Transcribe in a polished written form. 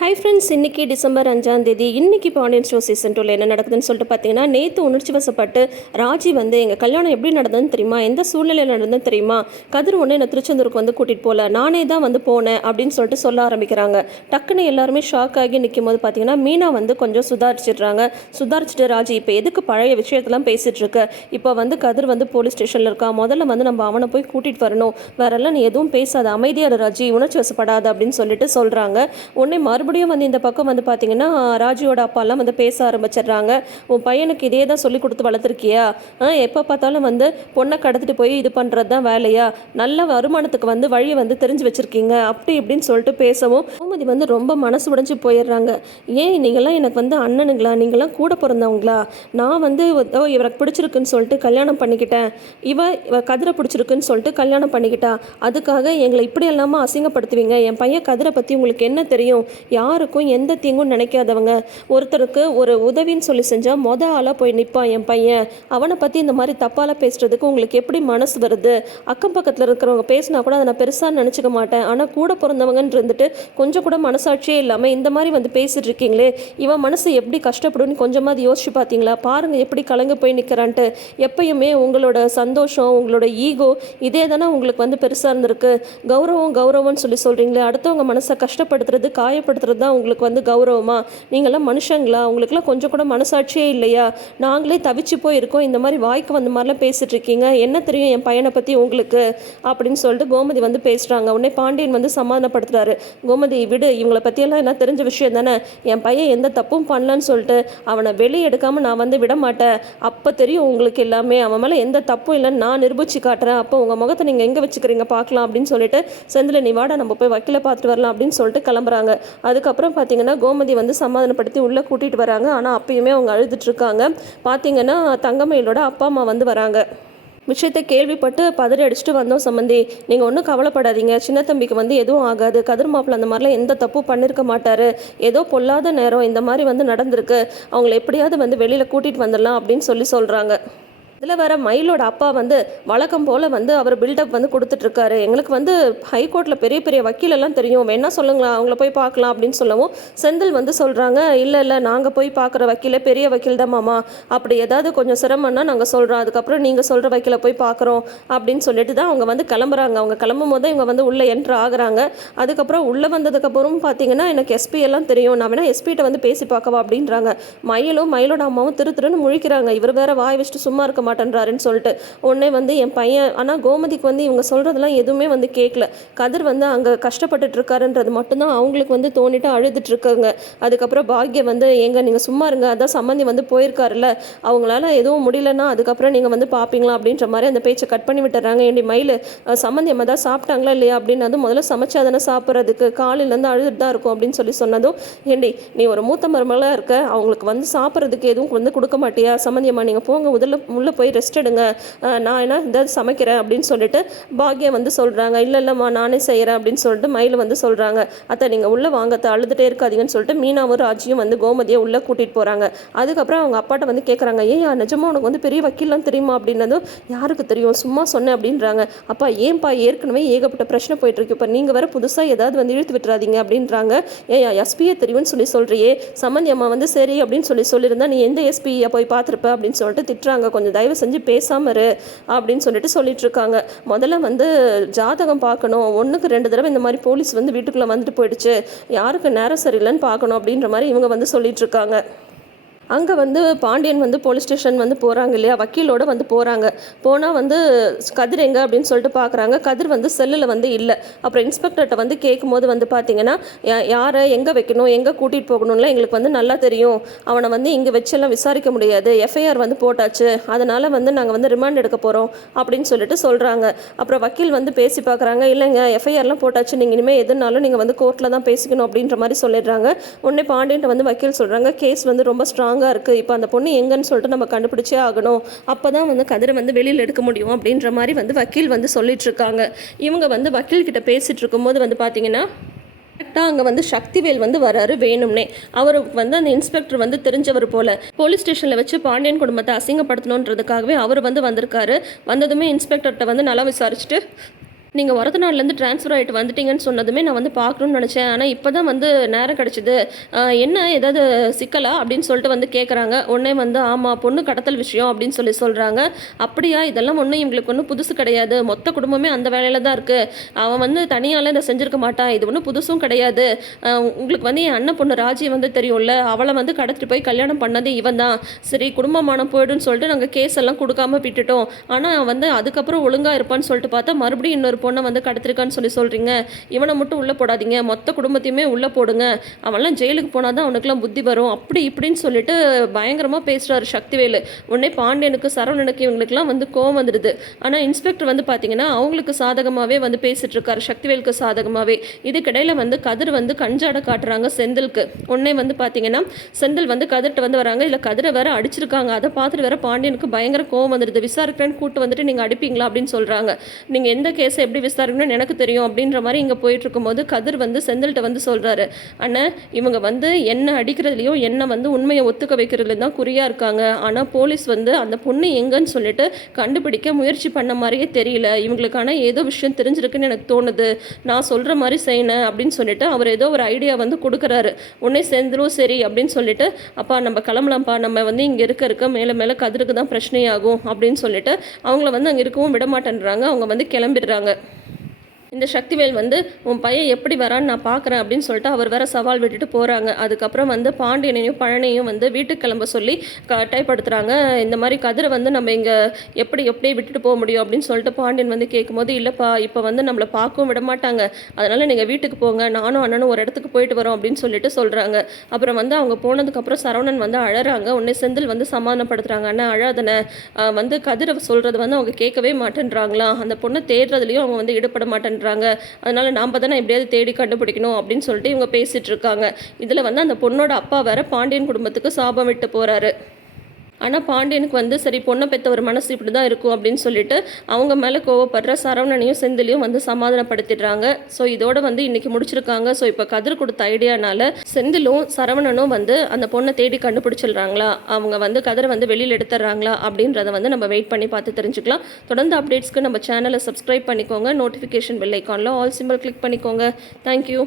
Hi friends, இன்றைக்கி December 5 இன்றைக்கி Pandian show season 2 என்ன நடக்குதுன்னு சொல்லிட்டு பார்த்தீங்கன்னா, நேற்று உணர்ச்சி வசப்பட்டு ராஜி வந்து எங்கள் கல்யாணம் எப்படி நடந்ததுன்னு தெரியுமா, எந்த சூழ்நிலையில் நடந்ததுன்னு தெரியுமா, கதிர் ஒன்று என்னை திருச்செந்தூருக்கு வந்து கூட்டிகிட்டு போகல, நானே தான் வந்து போனேன் அப்படின்னு சொல்லிட்டு சொல்ல ஆரம்பிக்கிறாங்க. டக்குன்னு எல்லாருமே ஷாக் ஆகி நிற்கும் போது பார்த்தீங்கன்னா, மீனா வந்து கொஞ்சம் சுதாரிச்சுட்டு ராஜி இப்போ எதுக்கு பழைய விஷயத்தெல்லாம் பேசிகிட்டு இருக்க, இப்போ வந்து கதிர் வந்து போலீஸ் ஸ்டேஷனில் இருக்கா, முதல்ல வந்து நம்ம அவனை போய் கூட்டிகிட்டு வரணும், வேறெல்லாம் நீ எதுவும் பேசாத, அமைதியாக ராஜி, உணர்ச்சி வசப்படாத அப்படின்னு சொல்லிட்டு சொல்கிறாங்க. உடனே மறுபடியும் வந்து இந்த பக்கம் வந்து பார்த்தீங்கன்னா, ராஜியோட அப்பாலாம் வந்து பேச ஆரம்பிச்சிடுறாங்க. உன் பையனுக்கு இதே தான் சொல்லி கொடுத்து வளர்த்துருக்கியா, எப்போ பார்த்தாலும் வந்து பொண்ணை கடத்திட்டு போய் இது பண்ணுறது தான் வேலையா, நல்ல வருமானத்துக்கு வந்து வழியை வந்து தெரிஞ்சு வச்சுருக்கீங்க அப்படி இப்படின்னு சொல்லிட்டு பேசவும் கோமதி வந்து ரொம்ப மனசு உடைஞ்சு போயிடுறாங்க. ஏன் நீங்களாம் எனக்கு வந்து அண்ணனுங்களா, நீங்களாம் கூட பிறந்தவங்களா, நான் வந்து இவருக்கு பிடிச்சிருக்குன்னு சொல்லிட்டு கல்யாணம் பண்ணிக்கிட்டேன், இவ கதிரை பிடிச்சிருக்குன்னு சொல்லிட்டு கல்யாணம் பண்ணிக்கிட்டா, அதுக்காக எங்களை இப்படி எல்லாமே அசிங்கப்படுத்துவீங்க, என் பையன் கதிரை பற்றி உங்களுக்கு என்ன தெரியும், யாருக்கும் எந்த தீங்கும் நினைக்காதவங்க, ஒருத்தருக்கு ஒரு உதவின்னு சொல்லி செஞ்சால் ஆளாக போய் நிற்பான் என் பையன், அவனை பற்றி இந்த மாதிரி தப்பால் பேசுகிறதுக்கு உங்களுக்கு எப்படி மனசு வருது, அக்கம் பக்கத்தில் இருக்கிறவங்க பேசினா கூட அதை நான் பெருசாக நினச்சிக்க மாட்டேன், ஆனால் கூட பிறந்தவங்கன்னு இருந்துட்டு கொஞ்சம் கூட மனசாட்சியே இல்லாமல் இந்த மாதிரி வந்து பேசிகிட்டு இருக்கீங்களே, இவன் மனசு எப்படி கஷ்டப்படுன்னு கொஞ்சமாவது யோசிச்சு பார்த்தீங்களா, பாருங்கள் எப்படி கலங்க போய் நிற்கிறான்ட்டு, எப்பயுமே உங்களோட சந்தோஷம் உங்களோட ஈகோ இதே தானே உங்களுக்கு வந்து பெருசாக இருந்திருக்கு, கௌரவம்னு சொல்லி சொல்கிறீங்களே, அடுத்தவங்க மனசை கஷ்டப்படுத்துறது காயப்படுத்துறது தான் உங்களுக்கு வந்து கௌரவமா, நீங்களாம் மனுஷங்களா, உங்களுக்குலாம் கொஞ்சம் கூட மனசாட்சியே இல்லையா, நாங்களே தவிச்சு போயிருக்கோம், இந்த மாதிரி வாய்க்கு வந்த மாதிரிலாம் பேசிகிட்டு இருக்கீங்க, என்ன தெரியும் என் பையனை பற்றி உங்களுக்கு அப்படின்னு சொல்லிட்டு கோமதி வந்து பேசுகிறாங்க. உடனே பாண்டியன் வந்து சமாதானப்படுத்துறாரு. கோமதி விடு, இவங்களை பற்றியெல்லாம் என்ன தெரிஞ்ச விஷயம் தானே, என் பையன் எந்த தப்பும் பண்ணலான்னு சொல்லிட்டு அவனை வெளியே எடுக்காமல் நான் வந்து விட மாட்டேன், அப்போ தெரியும் உங்களுக்கு எல்லாமே, அவன் மேலே எந்த தப்பும் இல்லைன்னு நான் நிரூபித்து காட்டுறேன், அப்போ உங்கள் முகத்தை நீங்கள் எங்கே வச்சுக்கிறீங்க பார்க்கலாம் அப்படின்னு சொல்லிட்டு, செந்தில் நீ வாடா நம்ம போய் வக்கீலை பார்த்துட்டு வரலாம் அப்படின்னு சொல்லிட்டு கிளம்புறாங்க. அதுக்கப்புறம் பார்த்தீங்கன்னா கோமதி வந்து சமாதானப்படுத்தி உள்ளே கூட்டிகிட்டு வராங்க. ஆனால் அப்பயுமே அவங்க அழுதுட்ருக்காங்க. பார்த்தீங்கன்னா தங்கமயிலோட அப்பா அம்மா வந்து வராங்க. விஷயத்தை கேள்விப்பட்டு பதறி அடிச்சுட்டு வந்தோம் சம்மந்தி, நீங்கள் ஒன்றும் கவலைப்படாதீங்க, சின்ன தம்பிக்கு வந்து எதுவும் ஆகாது, கதிர் மாப்பிள்ள அந்த மாதிரிலாம் எந்த தப்பும் பண்ணியிருக்க மாட்டார், ஏதோ பொல்லாத நேரம் இந்த மாதிரி வந்து நடந்திருக்கு, அவங்கள எப்படியாவது வந்து வெளியில் கூட்டிகிட்டு வந்துடலாம் அப்படின்னு சொல்கிறாங்க. இதில் வேறு மயிலோட அப்பா வந்து வழக்கம் போல் வந்து அவர் பில்டப் வந்து கொடுத்துட்ருக்காரு, எங்களுக்கு வந்து ஹைகோர்ட்டில் பெரிய பெரிய வக்கீலெல்லாம் தெரியும், வேணா சொல்லுங்களா அவங்கள போய் பார்க்கலாம் அப்படின்னு சொல்லவும் செந்தில் வந்து சொல்கிறாங்க, இல்லை நாங்கள் போய் பார்க்குற வக்கீலே பெரிய வக்கீல் தான் மாமா, அப்படி ஏதாவது கொஞ்சம் சிரமம்னா நாங்கள் சொல்கிறோம், அதுக்கப்புறம் நீங்கள் சொல்கிற வக்கீலை போய் பார்க்குறோம் அப்படின்னு சொல்லிட்டு தான் அவங்க வந்து கிளம்புறாங்க. அவங்க கிளம்பும் போது இவங்க வந்து உள்ளே என்ட்ரு ஆகுறாங்க. அதுக்கப்புறம் உள்ளே வந்ததுக்கப்புறம் பார்த்தீங்கன்னா எனக்கு எஸ்பி எல்லாம் தெரியும், நான் வேணா எஸ்பிகிட்ட வந்து பேசி பார்க்கவா அப்படின்றாங்க. மயிலோட அம்மாவும் திருன்னு முழிக்கிறாங்க, இவர் வேற வாய் வச்சுட்டு சும்மா இருக்க மாட்டேன்றாருன்னு சொல்லிட்டு. உடனே வந்து என் பையன், ஆனால் கோமதிக்கு வந்து இவங்க சொல்கிறதெல்லாம் எதுவுமே வந்து கேட்கல, கதிர் வந்து அங்கே கஷ்டப்பட்டுட்டு இருக்காருன்றது மட்டும்தான் அவங்களுக்கு வந்து தோணிட்டு அழுதுட்டு இருக்காங்க. அதுக்கப்புறம் பாக்யம் வந்து எங்க நீங்கள் சும்மா இருங்க, அதான் சம்மந்தி வந்து போயிருக்காருல்ல, அவங்களால எதுவும் முடியலன்னா அதுக்கப்புறம் நீங்கள் வந்து பார்ப்பீங்களா அப்படின்ற மாதிரி அந்த பேச்சை கட் பண்ணி விட்டுறாங்க. ஏண்டி மயில், சம்மந்தி அம்மா தான் சாப்பிட்டாங்களா இல்லையா அப்படின்னதும், முதல்ல சமைச்சா தானே சாப்பிட்றதுக்கு, காலையிலேருந்து அழுதுட்டு தான் இருக்கும் அப்படின்னு சொன்னதும், ஏண்டி நீ ஒரு மூத்த மருமகளாக இருக்க, அவங்களுக்கு வந்து சாப்பிட்றதுக்கு எதுவும் வந்து கொடுக்க மாட்டியா, சம்மந்தி அம்மா நீங்கள் போங்க உள்ள போய் ரெஸ்ட் எடுங்க, நான் என்ன ஏதாவது சமைக்கிறேன் அப்படின்னு சொல்லிட்டு பாக்யம் வந்து சொல்கிறாங்க. இல்லைம்மா நானே செய்கிறேன் அப்படின்னு சொல்லிட்டு மயில் வந்து சொல்கிறாங்க. அத்தை நீங்கள் உள்ளே வாங்கத்தை, அழுதுகிட்டே இருக்காதீங்கன்னு சொல்லிட்டு மீனாவும் ராஜியும் வந்து கோமதியை உள்ளே கூட்டிகிட்டு போகிறாங்க. அதுக்கப்புறம் அவங்க அப்பாட்ட வந்து கேட்குறாங்க, நிஜமாக உனக்கு வந்து பெரிய வக்கீல்லாம் தெரியுமா அப்படின்னதும், யாருக்கு தெரியும் சும்மா சொன்னேன் அப்படின்றாங்க. அப்பா ஏன்பா, ஏற்கனவே ஏகப்பட்ட பிரச்சனை போயிட்டுருக்கு, இப்போ நீங்கள் வேறு புதுசாக ஏதாவது வந்து இழுத்து விட்டுறாதீங்க அப்படின்றாங்க. எஸ்பியை தெரியும்னு சொல்கிறியே, சம்மந்தி அம்மா வந்து சரி அப்படின்னு சொல்லியிருந்தா நீ எந்த எஸ்பியை போய் பார்த்துருப்ப அப்படின்னு சொல்லிட்டு திட்டுறாங்க. கொஞ்சம் தயவு செஞ்சு பேசாம இரு அப்படின்னு சொல்லிட்டு இருக்காங்க. முதல்ல வந்து ஜாதகம் பார்க்கணும், 1க்கு 2 தடவை இந்த மாதிரி போலீஸ் வந்து வீட்டுக்குள்ளே வந்துட்டு போயிடுச்சு, யாருக்கு நேரம் சரியில்லைன்னு பார்க்கணும் அப்படின்ற மாதிரி இவங்க வந்து சொல்லிட்டு இருக்காங்க. அங்கே வந்து பாண்டியன் வந்து போலீஸ் ஸ்டேஷன் வந்து போகிறாங்க இல்லையா, வக்கீலோடு வந்து போனால் வந்து கதிர் எங்கே அப்படின்னு சொல்லிட்டு பார்க்குறாங்க. கதிர் வந்து செல்லில் வந்து இல்லை. அப்புறம் இன்ஸ்பெக்டர்கிட்ட வந்து கேட்கும்போது வந்து பார்த்தீங்கன்னா, யாரை எங்கே வைக்கணும் எங்கே கூட்டிகிட்டு போகணும்ல எங்களுக்கு வந்து நல்லா தெரியும், அவனை வந்து இங்கே வச்செல்லாம் விசாரிக்க முடியாது, எஃப்ஐஆர் வந்து போட்டாச்சு, அதனால் வந்து நாங்கள் வந்து ரிமாண்ட் எடுக்க போகிறோம் அப்படின்னு சொல்கிறாங்க. அப்புறம் வக்கீல் வந்து பேசி பார்க்குறாங்க, இல்லைங்க எஃப்ஐஆர்லாம் போட்டாச்சு, நீங்கள் இனிமேல் எதுனாலும் நீங்கள் வந்து கோர்ட்டில் தான் பேசிக்கணும் அப்படின்ற மாதிரி சொல்லிடுறாங்க. உடனே பாண்டியன்ட்ட வந்து வக்கீல் சொல்கிறாங்க, கேஸ் வந்து ரொம்ப ஸ்ட்ராங்காக இருக்குது, இப்போ அந்த பொண்ணு எங்கன்னு சொல்லிட்டு நம்ம கண்டுபிடிச்சே ஆகணும், அப்போ தான் வந்து கதிரை வந்து வெளியில் எடுக்க முடியும் அப்படின்ற மாதிரி வந்து வக்கீல் வந்து சொல்லிட்டு இருக்காங்க. இவங்க வந்து வக்கீல்கிட்ட பேசிகிட்டு இருக்கும்போது வந்து பார்த்தீங்கன்னா கரெக்டாக அங்கே வந்து சக்திவேல் வந்து வராரு வேணும்னே. அவருக்கு வந்து அந்த இன்ஸ்பெக்டர் வந்து தெரிஞ்சவர் போல், போலீஸ் ஸ்டேஷனில் வச்சு பாண்டியன் குடும்பத்தை அசிங்கப்படுத்தணுன்றதுக்காகவே அவர் வந்து வந்திருக்காரு. வந்ததுமே இன்ஸ்பெக்டர்கிட்ட வந்து நல்லா விசாரிச்சுட்டு நீங்க ஒரத்தநாடுலேருந்து ட்ரான்ஸ்ஃபர் ஆயிட்டு வந்துட்டீங்கன்னு சொன்னதுமே நான் வந்து பார்க்கணும்னு நெனச்சேன். ஆனா இப்ப தான் வந்து நேரம் கிடைச்சது. என்ன ஏதாவது சிக்கலா? அப்படின்னு சொல்லிட்டு வந்து கேட்குறாங்க. உடனே வந்து ஆமா பொண்ணு கடத்தல் விஷயம் அப்படின்னு சொல்றாங்க. அப்படியா? இதெல்லாம் ஒண்ணும் இவங்களுக்கு ஒண்ணும் புதுசு கிடையாது. மொத்த குடும்பமே அந்த வேலையில தான் இருக்கு. அவன் வந்து தனியாலாம் இத செஞ்சிருக்க மாட்டான். இது ஒண்ணும் புதுசும் கிடையாது. உங்களுக்கு வந்து என் அண்ணன் பொண்ணு ராஜி வந்து தெரியும்ல. அவள வந்து கடத்திட்டு போய் கல்யாணம் பண்ணது இவன் தான். சரி குடும்பமானம் போயிடும்னு சொல்லிட்டு நாங்க கேஸ் எல்லாம் குடுக்காம விட்டுட்டோம். ஆனா வந்து அதுக்கப்புறம் ஒழுங்கா இருப்பான்னு சொல்லிட்டு பார்த்தா மறுபடியும் இன்னொரு பொண்ணை வந்து கடத்திருக்கான்னு சொல்றீங்க. இவனை மட்டும் உள்ள போடாதீங்க, மொத்த குடும்பத்தையுமே உள்ள போடுங்க, அவன்லாம் ஜெயிலுக்கு போனாதான் அவனுக்குலாம் புத்தி வரும், அப்படி இப்படின்னு சொல்லிட்டு பயங்கரமா பேசுறாரு சக்திவேலு. உடனே பாண்டியனுக்கு சரவணனுக்கு இவங்களுக்குலாம் வந்து கோவம் வந்துடுது. ஆனா இன்ஸ்பெக்டர் வந்து பாத்தீங்கன்னா அவங்களுக்கு சாதகமாவே வந்து பேசிட்டு இருக்காரு, சக்திவேலுக்கு சாதகமாவே. இதுக்கிடையில வந்து கதிர் வந்து கஞ்சாட காட்டுறாங்க செந்திலுக்கு. உடனே வந்து பாத்தீங்கன்னா செந்தில் வந்து கதிர்ட்டு வந்து வராங்க. இல்ல கதிரை வேற அடிச்சிருக்காங்க. அதை பார்த்துட்டு வேற பாண்டியனுக்கு பயங்கர கோவம் வந்துடுது. விசாரிக்கிறேன்னு கூட்டு வந்துட்டு நீங்க அடிப்பீங்களா அப்படின்னு சொல்றாங்க. நீங்க எந்த கேஸை எப்படி விசாரிக்கணும்னு எனக்கு தெரியும் அப்படின்ற மாதிரி இங்கே போயிட்டு இருக்கும்போது கதிர் வந்து செந்தில்கிட்ட வந்து சொல்கிறாரு, அண்ணன் இவங்க வந்து என்ன அடிக்கிறதுலையும் என்ன வந்து உண்மையை ஒத்துக்க வைக்கிறதுல தான் குறியாக இருக்காங்க. ஆனால் போலீஸ் வந்து அந்த பொண்ணு எங்கன்னு சொல்லிட்டு கண்டுபிடிக்க முயற்சி பண்ண மாதிரியே தெரியல. இவங்களுக்கான ஏதோ விஷயம் தெரிஞ்சிருக்குன்னு எனக்கு தோணுது. நான் சொல்கிற மாதிரி செய்யணும் அப்படின்னு சொல்லிட்டு அவர் ஏதோ ஒரு ஐடியா வந்து கொடுக்குறாரு. உடனே செந்திலும் சரி அப்படின்னு சொல்லிட்டு அப்பா நம்ம கிளம்பலாம்ப்பா, நம்ம வந்து இங்கே இருக்க மேலே மேலே கதிருக்கு தான் பிரச்சனையாகும் அப்படின்னு சொல்லிட்டு அவங்கள வந்து அங்கே இருக்கவும் விட மாட்டேன்றாங்க. அவங்க வந்து கிளம்பிடுறாங்க. இந்த சக்திவேல் வந்து உன் பையன் எப்படி வரான்னு நான் பார்க்குறேன் அப்படின்னு சொல்லிட்டு அவர் வேற சவால் விட்டுட்டு போகிறாங்க. அதுக்கப்புறம் வந்து பாண்டியனையும் பழனியும் வந்து வீட்டுக்கு கிளம்ப சொல்லி கட்டாயப்படுத்துகிறாங்க. இந்த மாதிரி கதிரை வந்து நம்ம இங்கே எப்படியே விட்டுட்டு போக முடியும் அப்படின்னு சொல்லிட்டு பாண்டியன் வந்து கேட்கும்போது, இல்லைப்பா இப்போ வந்து நம்மளை பார்க்கவும் விட மாட்டாங்க, அதனால் நீங்கள் வீட்டுக்கு போங்க, நானும் அண்ணனும் ஒரு இடத்துக்கு போயிட்டு வரோம் அப்படின்னு சொல்லிட்டு சொல்கிறாங்க. அப்புறம் வந்து அவங்க போனதுக்கப்புறம் சரவணன் வந்து அழறாங்க. உடனே செந்தில் வந்து சமாதானப்படுத்துகிறாங்க, அண்ணா அழாதனை, வந்து கதிரை சொல்கிறது வந்து அவங்க கேட்கவே மாட்டேன்றாங்களா, அந்த பொண்ணை தேடுறதுலையும் அவங்க வந்து ஈடுபட மாட்டேன், அதனால நாம தானே எப்படியாவது தேடி கண்டுபிடிக்கணும் அப்படின்னு சொல்லிட்டு இவங்க பேசிட்டு இருக்காங்க. இதுல வந்து அந்த பொண்ணோட அப்பா வேற பாண்டியன் குடும்பத்துக்கு சாபம் விட்டு போறாரு. ஆனால் பாண்டியனுக்கு வந்து சரி பொண்ணை பெற்ற ஒரு மனசு இப்படி தான் இருக்கும் அப்படின்னு சொல்லிட்டு அவங்க மேலே கோவப்படுற சரவணனையும் செந்திலையும் வந்து சமாதானப்படுத்திடுறாங்க. ஸோ இதோட வந்து இன்னைக்கு முடிச்சிருக்காங்க. ஸோ இப்போ கதிர் கொடுத்த ஐடியானால செந்திலும் சரவணனும் வந்து அந்த பொண்ணை தேடி கண்டுபிடிச்சிடுறாங்களா, அவங்க வந்து கதிரை வந்து வெளியில் எடுத்துடுறாங்களா அப்படின்றத வந்து நம்ம வெயிட் பண்ணி பார்த்து தெரிஞ்சுக்கலாம். தொடர்ந்து அப்டேட்ஸ்க்கு நம்ம சேனலை சப்ஸ்கிரைப் பண்ணிக்கோங்க. நோட்டிஃபிகேஷன் பெல் ஐக்கானில் ஆல் சிம்பிள் கிளிக் பண்ணிக்கோங்க. தேங்க்யூ.